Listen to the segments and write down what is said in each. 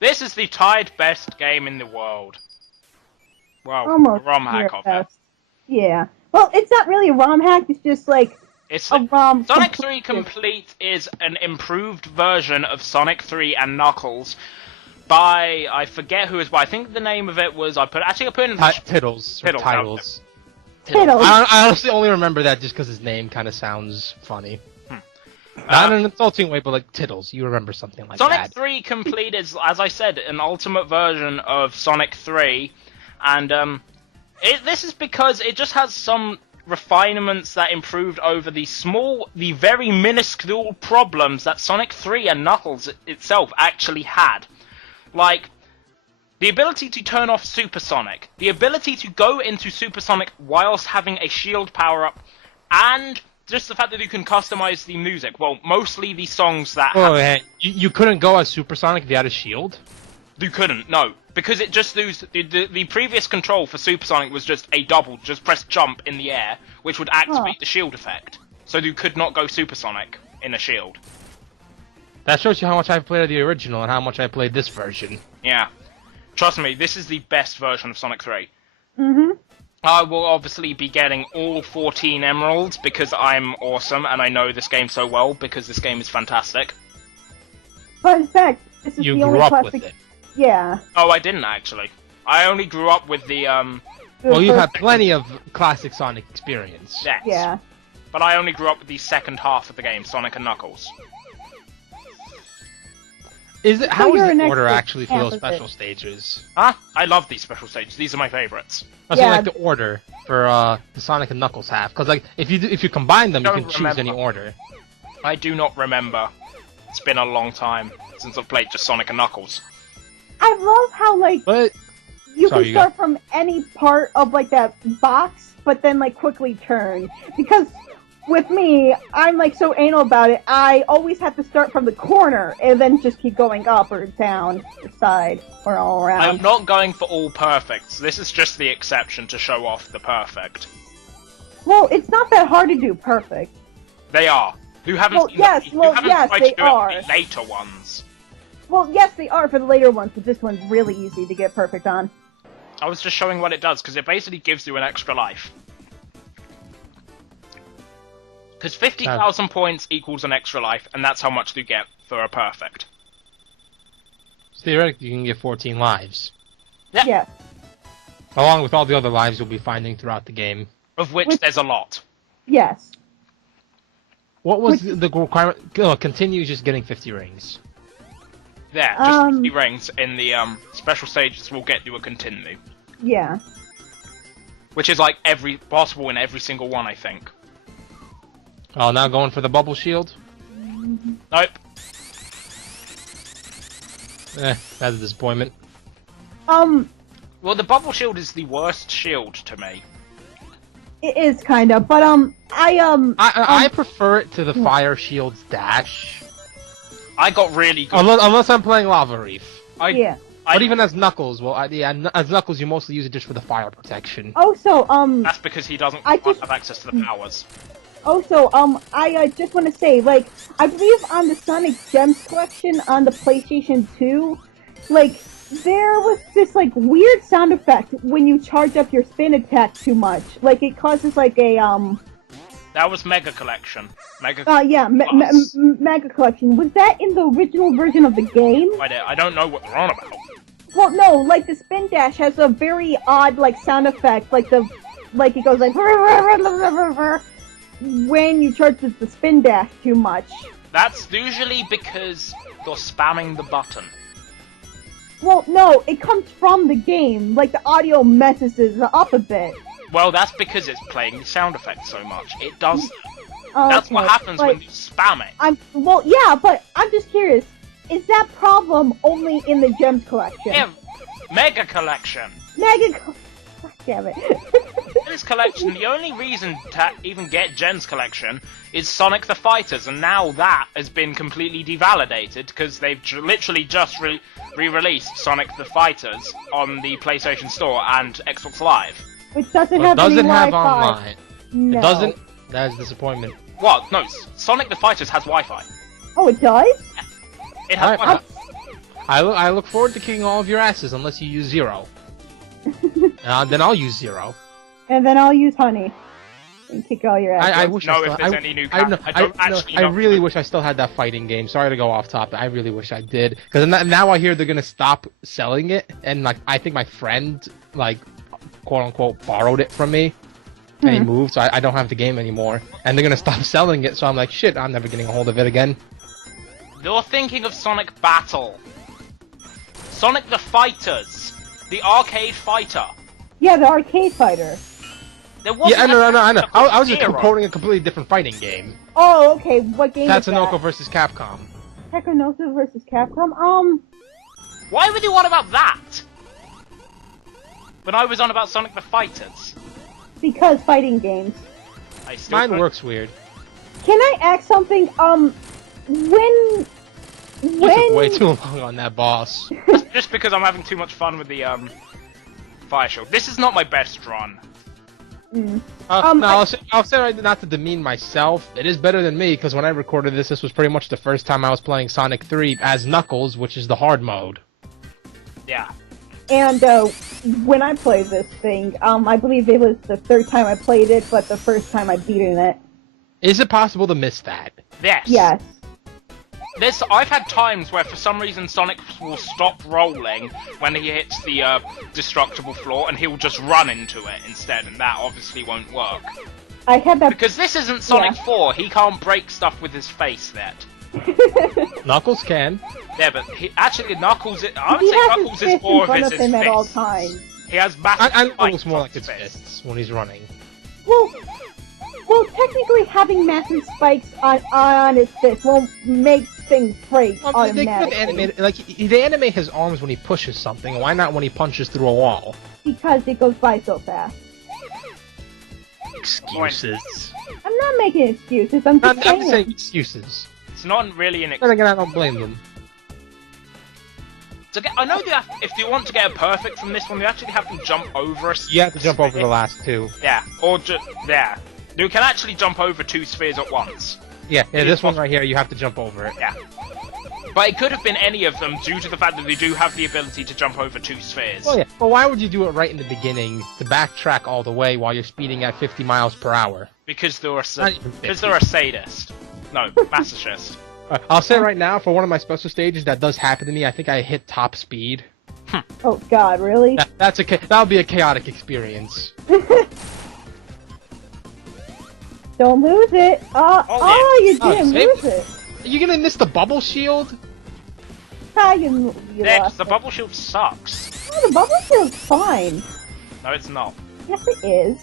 This is the tied best game in the world. Well, Almost a ROM hack of it. best. Yeah. Well, it's not really a ROM hack. It's just like It's a ROM. Sonic 3 Complete is an improved version of Sonic 3 and Knuckles by, I forget who is by. I think the name of it was, I put it in the Tiddles. Tiddles. Tiddles. I honestly only remember that just because his name kind of sounds funny. Not in an insulting way, but like Tiddles. You remember something like Sonic that. 3 Complete is, as I said, an ultimate version of Sonic 3, and this is because it just has some refinements that improved over the very minuscule problems that Sonic 3 and Knuckles itself actually had. Like, the ability to turn off Supersonic, the ability to go into Supersonic whilst having a shield power-up, and just the fact that you can customize the music. Well, mostly the songs that you couldn't go as Supersonic if you had a shield? You couldn't, no. Because it just the previous control for Supersonic was just a double, just press jump in the air, which would activate the shield effect. So you could not go Supersonic in a shield. That shows you how much I've played of the original and how much I played this version. Yeah. Trust me, this is the best version of Sonic 3. Mm-hmm. I will obviously be getting all 14 emeralds because I'm awesome and I know this game so well because this game is fantastic. Fun fact, this is You the grew only up classic... with it. Yeah. Oh, I didn't actually. I only grew up with the, Well, you've had plenty of classic Sonic experience. Yes. Yeah. But I only grew up with the second half of the game, Sonic and Knuckles. How you're is an the order expert actually for those opposite. special stages? Huh? I love these special stages. These are my favorites. I was saying, Yeah. like the order for the Sonic and Knuckles have, because like if you combine them, you Don't can choose remember. any order. I do not remember. It's been a long time since I've played just Sonic and Knuckles. I love how, like, But you Sorry, can you start from any part of, like, that box, but then, like, quickly turn. Because with me, I'm, like, so anal about it, I always have to start from the corner and then just keep going up or down, or side, or all around. I'm not going for all perfects. This is just the exception to show off the perfect. Well, it's not that hard to do perfect. They are. You haven't Well, seen yes, you well, haven't yes, tried they to do it are. for the later ones. Well, yes, they are for the later ones, but this one's really easy to get perfect on. I was just showing what it does, because it basically gives you an extra life. Because 50,000 points equals an extra life, and that's how much you get for a perfect. theoretically, you can get 14 lives, Yeah. Yeah. along with all the other lives you'll be finding throughout the game. Of which there's a lot. Yes. What was the requirement? Continue just getting 50 rings. Yeah, just 50 rings in the special stages will get you a continue. Yeah. Which is like possible in every single one, I think. Oh, now going for the bubble shield? Nope. That's a disappointment. Well, the bubble shield is the worst shield to me. It is kind of, but I prefer it to the fire shield's dash. I got really good. Unless I'm playing Lava Reef. yeah. But even as Knuckles, as Knuckles, you mostly use it just for the fire protection. Also, That's because he doesn't I just- have access to the powers. Also, I just want to say, like, I believe on the Sonic Gems collection on the PlayStation 2, like, there was this, like, weird sound effect when you charge up your spin attack too much. Like, it causes, like, a, That was Mega Collection. Mega Plus. Mega Collection. Was that in the original version of the game? I don't know what they're on about. Well, no, like, the spin dash has a very odd, like, sound effect, like, it goes like, when you charge the spin dash too much. That's usually because you're spamming the button. Well, no, it comes from the game. Like, the audio messes it up a bit. Well, that's because it's playing the sound effect so much. It does. Oh, That's what okay, happens but when you spam it. Well, yeah, but I'm just curious. Is that problem only in the Gems collection? Yeah, Mega Collection. God damn it. This collection, the only reason to even get Jen's collection is Sonic the Fighters, and now that has been completely devalidated because they've literally just re-released Sonic the Fighters on the PlayStation Store and Xbox Live. Which doesn't Well, have it doesn't any have Wi-Fi. online. No. It doesn't. That is a disappointment. What? No, Sonic the Fighters has Wi-Fi. Oh, it does? It has Alright. Wi-Fi. I look forward to kicking all of your asses unless you use 0. Then I'll use 0. And then I'll use honey. And kick all your ass. I wish know I still, if there's any new I really wish I still had that fighting game. Sorry to go off topic. I really wish I did. Because now I hear they're gonna stop selling it, and like I think my friend like quote unquote borrowed it from me, and he moved, so I don't have the game anymore. And they're gonna stop selling it, so I'm like, shit, I'm never getting a hold of it again. You're thinking of Sonic Battle. Sonic the Fighters. The arcade fighter. Yeah, the arcade fighter. There wasn't Yeah, I know. I was just Zero. quoting a completely different fighting game. Oh, okay. What game is Tatsunoko that? versus Capcom. Tatsunoko versus Capcom? Why would you on about that? When I was on about Sonic the Fighters. Because fighting games. I still Mine couldn't- works weird. Can I ask something? When You took way too long on that boss. Just because I'm having too much fun with the Fire Shield. This is not my best run. No, I'll say right, not to demean myself. It is better than me because when I recorded this was pretty much the first time I was playing Sonic 3 as Knuckles, which is the hard mode. Yeah. And when I played this thing, I believe it was the third time I played it, but the first time I beaten it. Is it possible to miss that? Yes. Yes. I've had times where for some reason Sonic will stop rolling when he hits the destructible floor and he'll just run into it instead, and that obviously won't work. I had that. Because this isn't Sonic 4, he can't break stuff with his face yet. Knuckles can. Yeah, but actually Knuckles, I would He say has Knuckles his is fist more in of front his of him at all fists. times. He has massive I Knuckles spikes more on like his fists when he's running. Well, technically having massive spikes on his fist won't make things break They could automatically. animate, like, they animate his arms when he pushes something. Why not when he punches through a wall? Because it goes by so fast. Excuses. I'm not making excuses, I'm just I'm saying. just saying excuses. It's not really an Then again, I don't blame them. I know that if you want to get a perfect from this one, you actually have to jump over a You have to jump over the last 2. Yeah, or just yeah. You can actually jump over 2 spheres at once. Yeah, this one right here, you have to jump over it. Yeah. But it could have been any of them due to the fact that they do have the ability to jump over 2 spheres. Well, yeah. Well, why would you do it right in the beginning to backtrack all the way while you're speeding at 50 miles per hour? Because they're Not even 50. a sadist. No, masochist. I'll say right now, for one of my special stages that does happen to me, I think I hit top speed. Oh god, really? That'll be a chaotic experience. Don't lose it! You Oh, didn't save- lose it! Are you gonna miss the bubble shield? You Next, lost the it. bubble shield sucks. Oh, the bubble shield's fine. No, it's not. Yes, it is.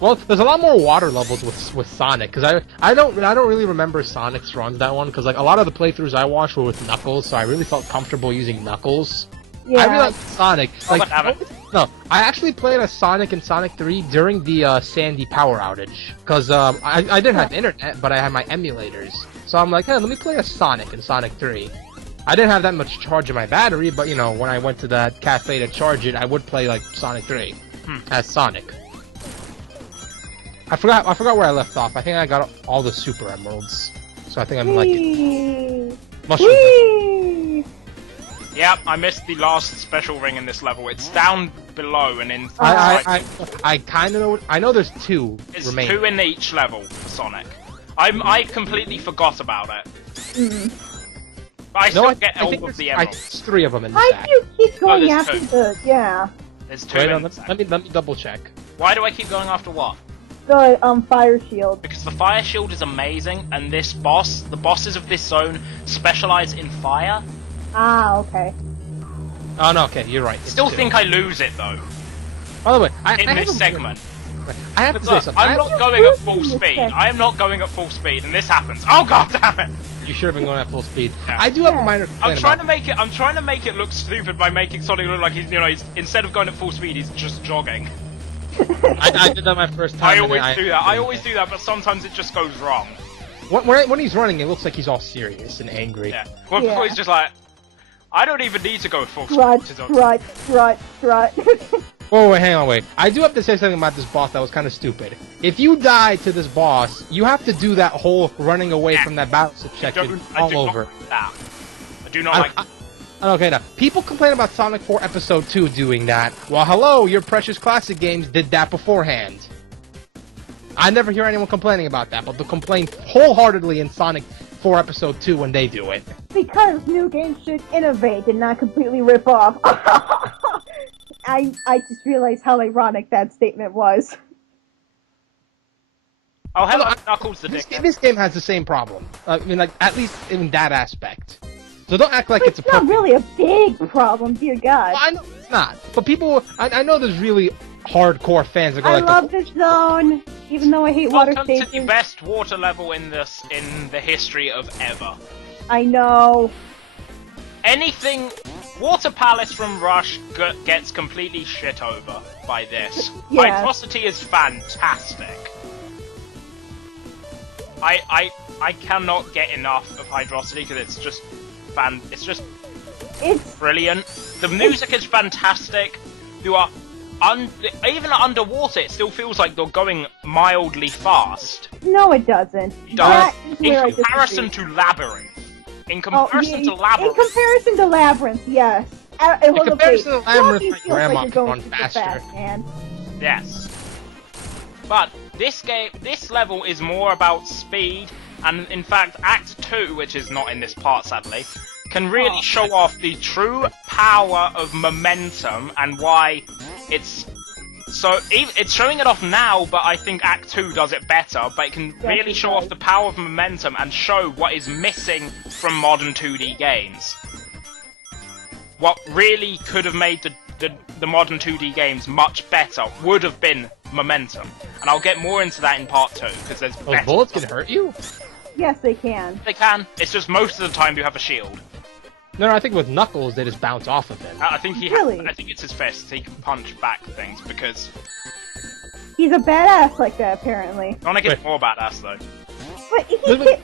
Well, there's a lot more water levels with Sonic because I don't really remember Sonic's runs that one because like a lot of the playthroughs I watched were with Knuckles, so I really felt comfortable using Knuckles. Yeah. I really like Sonic. Like, damn it. no, I actually played as Sonic in Sonic 3 during the Sandy power outage because I didn't have internet, but I had my emulators. So I'm like, hey, let me play as Sonic in Sonic 3. I didn't have that much charge in my battery, but you know, when I went to that cafe to charge it, I would play like Sonic 3 as Sonic. I forgot where I left off. I think I got all the Super Emeralds. So I think I'm like Whee! mushroom. Whee! Yep, I missed the last special ring in this level. It's down below and in. I kind of know. I know there's 2 It's remaining. 2 in each level for Sonic. I completely forgot about it. But I still get all think of the there's emeralds. 3 of them in the Why stack. do you keep going there's after 2. the... Yeah. There's 2 Wait, in no, the let stack. me double check. Why do I keep going after what? The, fire shield. Because the fire shield is amazing, and this boss, the bosses of this zone, specialize in fire. Ah, okay. Oh no, okay, you're right. It's Still 2. think I lose it though By the way, in I this have a- segment. I have to say Look, something. I'm not going at full speed. Okay. I am not going at full speed, and this happens. Oh god damn it! You should have been going at full speed. Yeah. I do have a Yeah. minor I'm complaint trying about to make it. I'm trying to make it look stupid by making Sonic look like he's instead of going at full speed, he's just jogging. I did that my first time. I and always then do that. I always do that, but sometimes it just goes wrong. When he's running, it looks like he's all serious and angry. Yeah. Well, Yeah. before he's just like, I don't even need to go at full Strut, speed. strut. Whoa, wait, hang on, wait. I do have to say something about this boss that was kind of stupid. If you die to this boss, you have to do that whole running away from that battle I section do all not over. like that. I do not I- like. I- Okay, now, people complain about Sonic 4 Episode 2 doing that. Well, hello, your precious classic games did that beforehand. I never hear anyone complaining about that, but they'll complain wholeheartedly in Sonic 4 Episode 2 when they do it. Because new games should innovate and not completely rip off. I just realized how ironic that statement was. Oh, hello, Knuckles the dick. This game has the same problem. I mean, like, at least in that aspect. So don't act like But it's a it's not perfect... really a big problem, dear God. Well, I know it's not. But people... I know there's really hardcore fans that go I like... love this zone, even though I hate water Welcome to the stations. best water level in the history of ever. I know. Anything... Water Palace from Rush gets completely shit over by this. Yeah. Hydrosity is fantastic. I cannot get enough of Hydrosity because it's just It's brilliant. The music is fantastic. You are even underwater, it still feels like you're going mildly fast. no, it doesn't. It That does. is where I In comparison disagree. to Labyrinth. In Oh, comparison to in Labyrinth. comparison to Labyrinth, yes. In comparison to Labyrinth, my feels grandma like could you're run going super faster. fast, man. Yes. But this level is more about speed, and in fact, Act 2, which is not in this part sadly, can really show off the true power of momentum and why it's showing it off now, but I think Act 2 does it better, but it can really show off the power of momentum and show what is missing from modern 2D games. What really could have made the modern 2D games much better would have been momentum. And I'll get more into that in part 2, because there's Those better bullets can stuff. hurt you? Yes, they can. They can, it's just most of the time you have a shield. No, I think with Knuckles, they just bounce off of him. I think Really? I think it's his fist, he can punch back things, because He's a badass like that, apparently. Sonic is Wait. more badass though. But he Wait.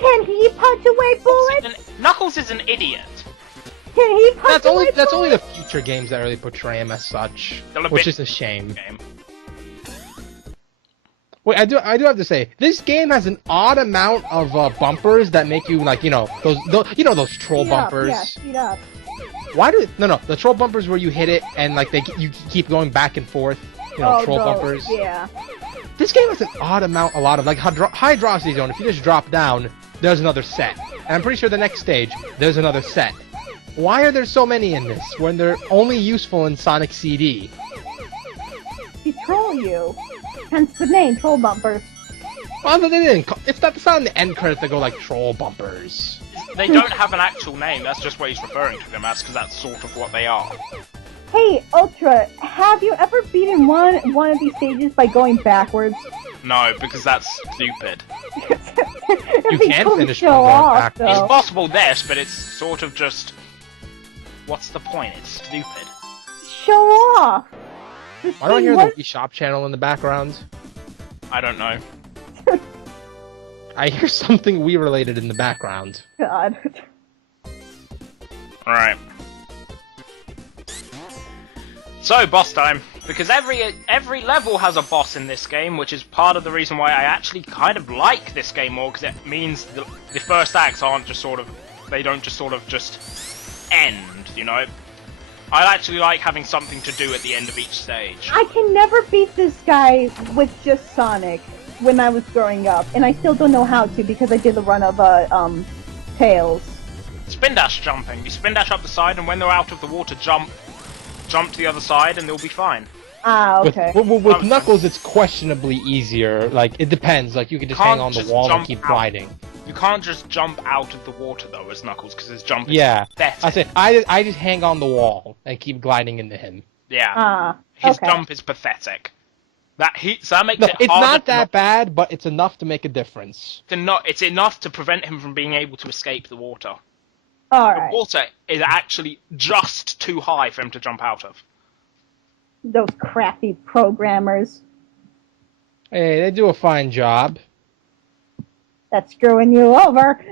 can he punch away bullets? Knuckles is an idiot. Can he punch That's away only the bullets? future games that really portray him as such, They're a which bit- is a shame. Game. Wait, I do have to say, this game has an odd amount of bumpers that make you like, those troll Speed up, bumpers. yeah, speed up. Why do the troll bumpers where you hit it and like you keep going back and forth, troll those, bumpers. Yeah. This game has an odd amount, a lot of like Hydrosity Zone. If you just drop down, there's another set, and I'm pretty sure the next stage there's another set. Why are there so many in this when they're only useful in Sonic CD? He troll you. Hence the name, troll bumpers. Well, they didn't. It's not in the end credits that go like troll bumpers. They don't have an actual name, that's just what he's referring to them as, because that's sort of what they are. Hey, Ultra, have you ever beaten one of these stages by going backwards? No, because that's stupid. You They can don't finish show one going off, backwards. It's though. possible this, but it's sort of just... What's the point? It's stupid. Show off. This Why don't I thing hear was- the Wii Shop channel in the background? I don't know. I hear something Wii related in the background. God. Alright. So, boss time. Because every level has a boss in this game, which is part of the reason why I actually kind of like this game more, because it means the first acts aren't just sort of... They don't just sort of just end, you know? I actually like having something to do at the end of each stage. I can never beat this guy with just Sonic when I was growing up, and I still don't know how to because I did the run of Tails. Spin dash jumping. You spin dash up the side, and when they're out of the water, jump to the other side, and they'll be fine. Ah, okay. With Knuckles, it's questionably easier. Like, it depends. Like, you can just hang Can't on the just wall and jump keep out. gliding. You can't just jump out of the water though as Knuckles, because his jump is Yeah. pathetic. I say, I just hang on the wall and keep gliding into him. Yeah. Ah, His okay. jump is pathetic. So that makes No, it it's harder not to that bad, but it's enough to make a difference. it's enough to prevent him from being able to escape the water. Alright. The water is actually just too high for him to jump out of. Those crafty programmers. Hey, they do a fine job. That's screwing you over.